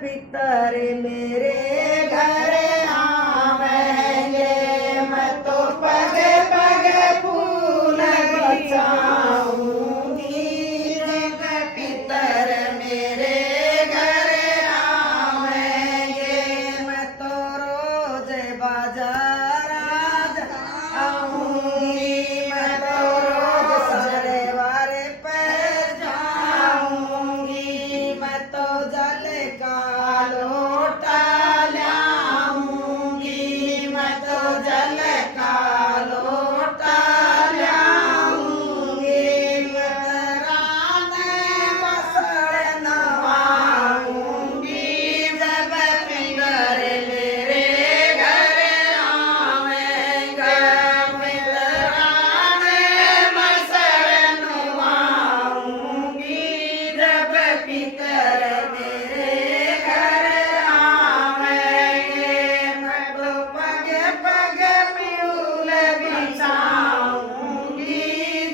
पितर मेरे घर आवेंगे। मैं तो पग पग फूल बचाऊंगी, जब पितर मेरे घर आवेंगे। मैं तो रोज बाजार आऊंगी, मैं तो रोज शनिवार पे जाऊंगी। मैं तो जल का लोटा लाऊंगी, मैं तो जल का लोटा लाऊंगी। मैं रान बसड़ नवाऊंगी, जब पितर मेरे घर आवेंगे। रान बसड़ नवाऊंगी, जब पितर मेरे घर आवेंगे। मैं तो पग पग फूल बिछाऊंगी,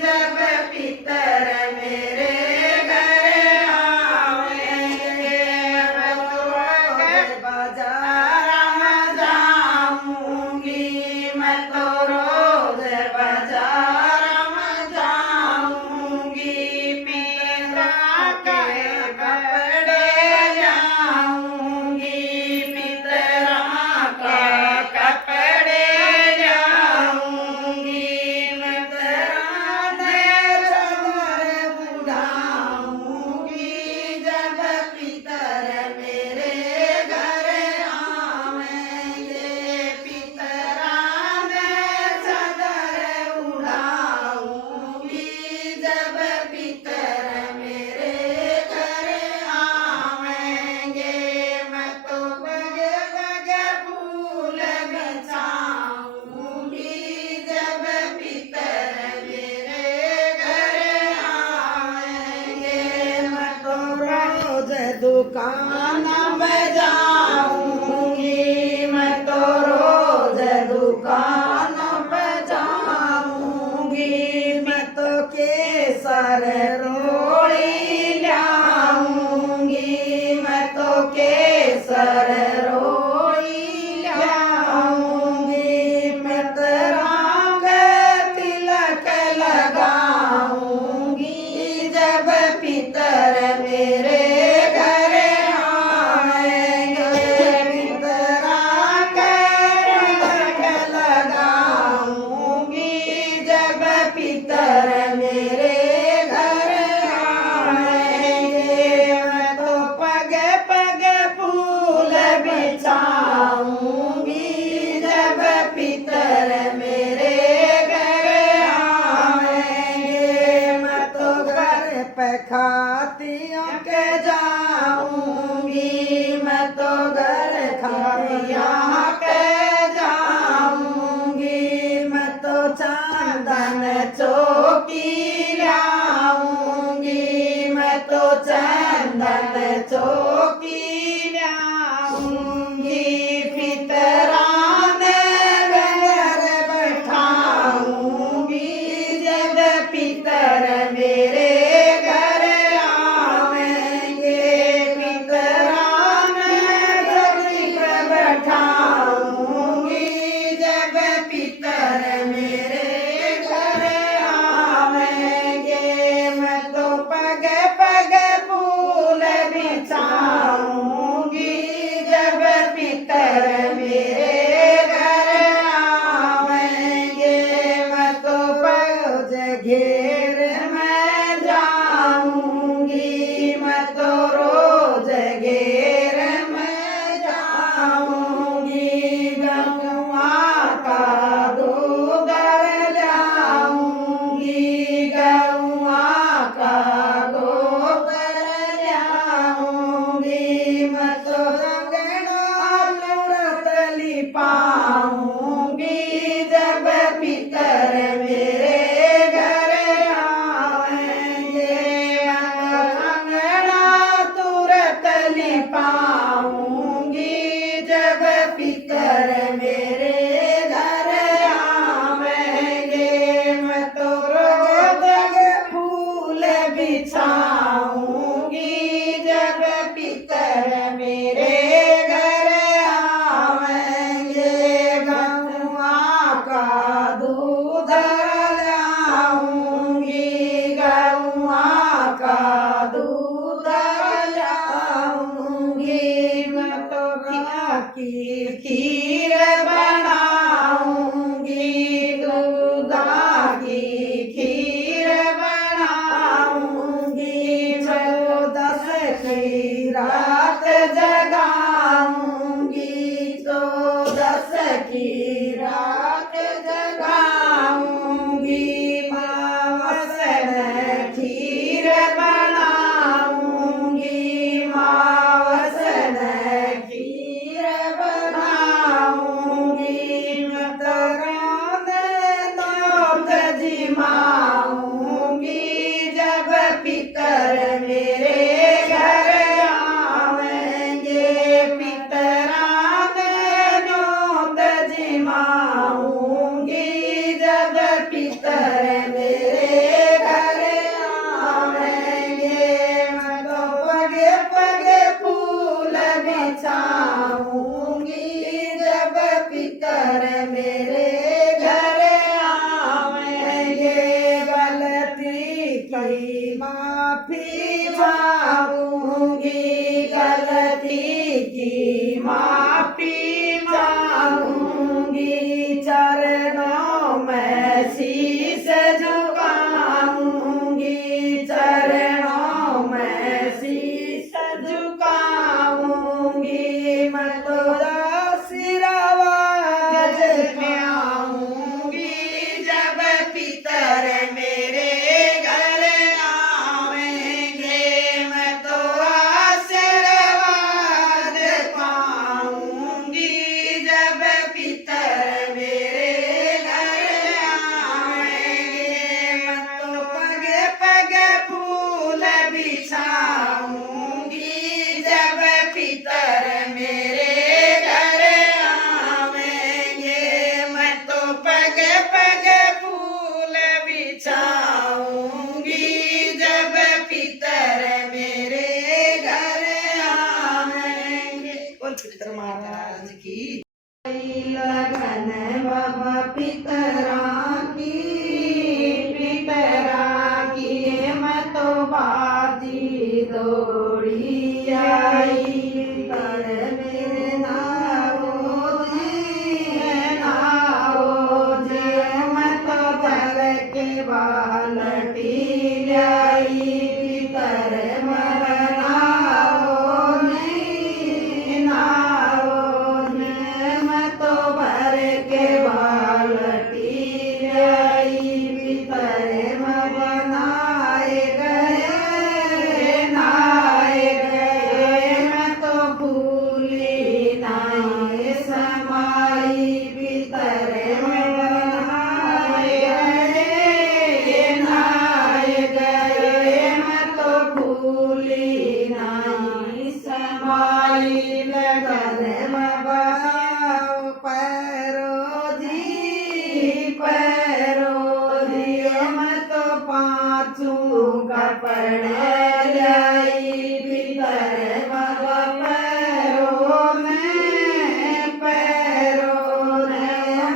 जब पितर मेरे घर आवेंगे। मैं तो रोज बाजार जाऊंगी, मैं तो रोज बाजार जाऊंगी। पिता के कपड़े लाऊंगी, पितरा के कपड़े लाऊंगी। पितरा ने चादर बुढ़ाऊंगी, जब पितर मेरे घर आवेंगे। पितरा ने चादर उड़ाऊंगी, जब पितर मेरे घर आवेंगे। मैं तो पग पग फूल बिछाऊंगी, जब पितर मेरे घर आवेंगे। मैं तो रोज दुकान बजाऊंगी, मैं तो रोज दुकान बजाऊंगी। मैं तो केसर रोड़ी लाऊंगी, मैं तो केसर रोड़ी लाऊंगी। पितरा के तिलक लगाऊंगी, जब पितर मेरे घर आवेंगे। पितरा के तिलक लगाऊंगी, जब पितर मेरे घर आवेंगे। मैं तो पग पग फूल बिछाऊंगी, जब पितर मेरे घर आवेंगे। मैं तो घर पे खातियों के जाऊंगी, मैं तो घर खातियों के जाऊंगी। मैं तो चंदन चौकी लाऊंगी, मैं तो चंदन चौकी लाऊंगी। पितरा ने घर बैठाऊंगी, जब पितर मेरे घर आवेंगे। पितरा ने घर बैठाऊंगी, जब पितर मेरे घर आवेंगे। मैं तो पग पग फूल बिछाऊंगी, जब पितर मेरे घर आवेंगे। मैं तो रोज घेर में जाऊंगी, मैं तो रोज घेर में जाऊंगी। गौआ का दूध लाऊंगी, गौआ का गोबर लाऊंगी। मैं तो अंगना मूरत लिपाऊंगी, जब पितर मेरे घर आवेंगे। अंगना तुरत लिपाऊंगी, जब पितर मेरे घर आवेंगे। मैं तो रोज फूल बिछाऊंगी, जब पितर मेरे की खीर बनाऊंगी, दूधा की खीर बनाऊंगी, 14 की रात जगाऊंगी, 14 की रात जगाऊंगी, मावसन खीर बनाऊंगी, मावसन खीर बनाऊंगी, मतरान नौत जिमाऊंगी, जब पितर मेरे घर आवेंगे, पितरान नौत जिमाऊंगी, जब पितर मेरे घर आवेंगे, मैं तो पगे पगे फूल बिछाऊंगी, जब पितर मेरे घर आवेंगे, गलती की माफी मांगूंगी, गलती की माफी मांगूंगी, चरणों में शीश झुकाऊंगी, चरणों में शीश झुकाऊंगी, मैं तो आशीर्वाद पाऊंगी, जब पितर मेरे घर आवेंगे, मैं तो आशीर्वाद पाऊंगी, जब पितर मेरे घर आवेंगे, मैं तो पगे पगे फूल बिछाऊंगी, जब पितर मेरे घर आवेंगे, मैं तो पगे पगे फूल बिछाऊंगी, जब पितर मेरे घर आवेंगे। बोल पितर महाराज की लगन बाबा पितरा की, पितरा की मैं तो बाजी दौड़ी आई, पितर मेरे नाओ जे मैं तो भर के बालटी लाई, पितर मरनाओ मैं तो भर के बालटी लाई, पितर बनाए गए नाए गए, मैं तो भूली नाई समाई, पितर बनाए गए नाए गए, मैं तो भूली नाई समाई, लगन मबाओ पैरो दी, मैं तो पाँचों कपड़ लाई, पितर बाबा पैरों में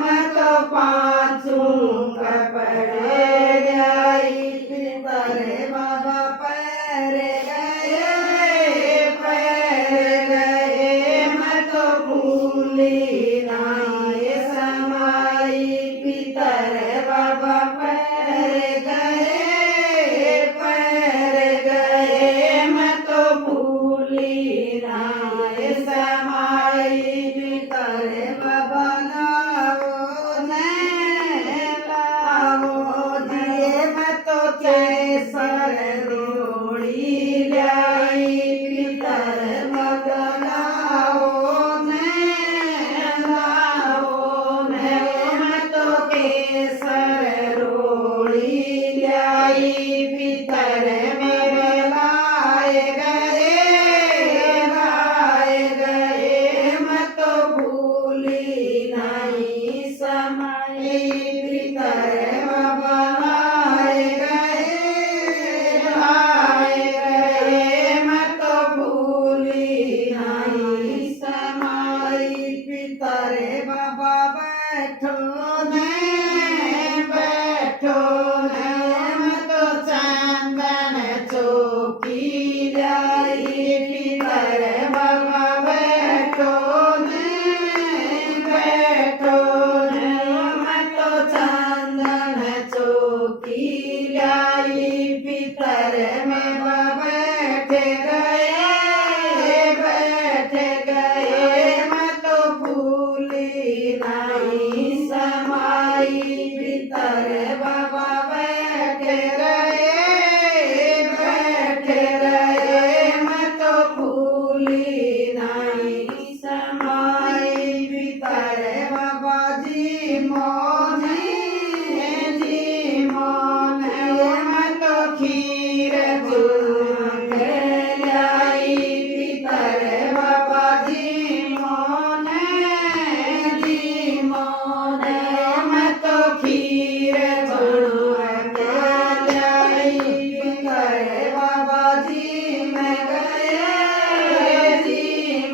मैं तो पाँचों कपड़ लाई, पितर बाबा पैर गए भूली नहीं समाई पितर बाबा जी मोन मत खीर दूध लाई पितर बाबा जी मोन मत खीर दूध लाई पितर बाबा जी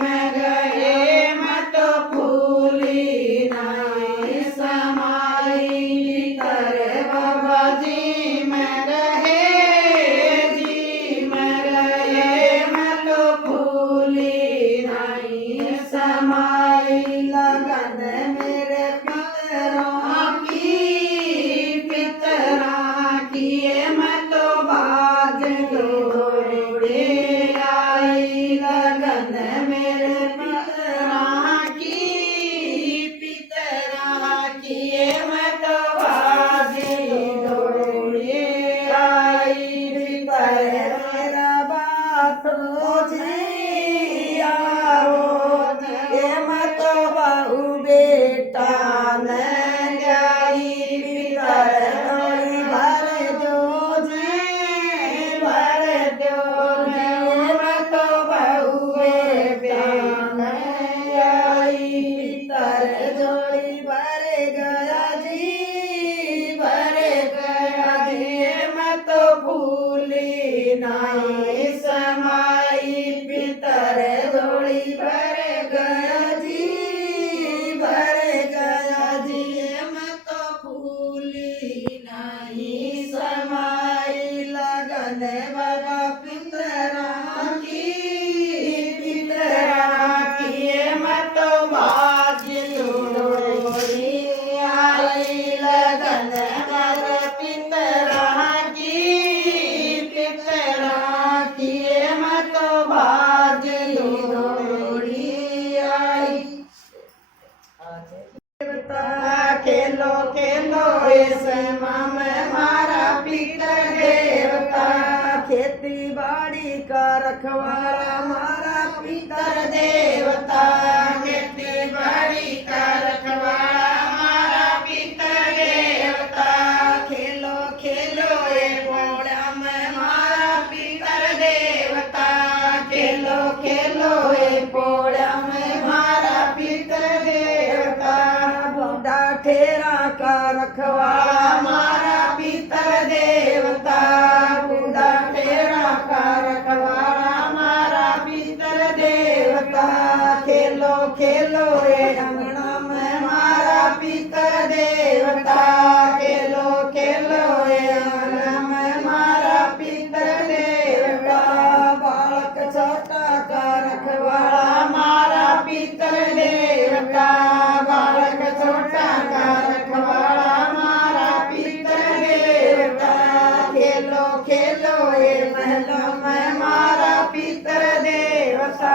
मैं गए मत भूली नहीं समाई पितर बाबा जी मैं गए मत भूली नहीं समाई लगन मेरे पितरा की मत बाज जोड़े आई लगन मेरे पितरा की मत बाज जोड़े आई पितर मेरा बात जी आओ ये मत बहु बेटा न जाई पितर भर दो मत बहु बेटा न जाई पितर जोड़ी भर गया जी मत भूली नहीं समाई पितर जोड़ी भर गया जी मत भूली नहीं समाई लगन बाबा पितरा की मत बाज जोड़ी आई लगन बाबा पितरा की मत बाज जोड़ी आई खेलो इस में मारा पितर देवता खेती बाड़ी का रखवाला मारा पितर देवता खेती बाड़ी का रखवाला मारा पितर देवता खेलो ये घोड़ा में मारा पितर देवता खेलो ये घोड़ा में मारा पितर देवता बूढ़ा ठेरा का रखवाला मारा पितर देवता बूढ़ा ठेरा का रखवाला मारा पितर देवता खेलो रे अंगना में मारा पितर देवता खेलो रे अंगना में मारा पितर देवता बालक छोटा का रखवाला मारा पितर देवता बालक छोटा का रखवाला मारा पितर देवता खेलो ये महलों में मारा पितर देवता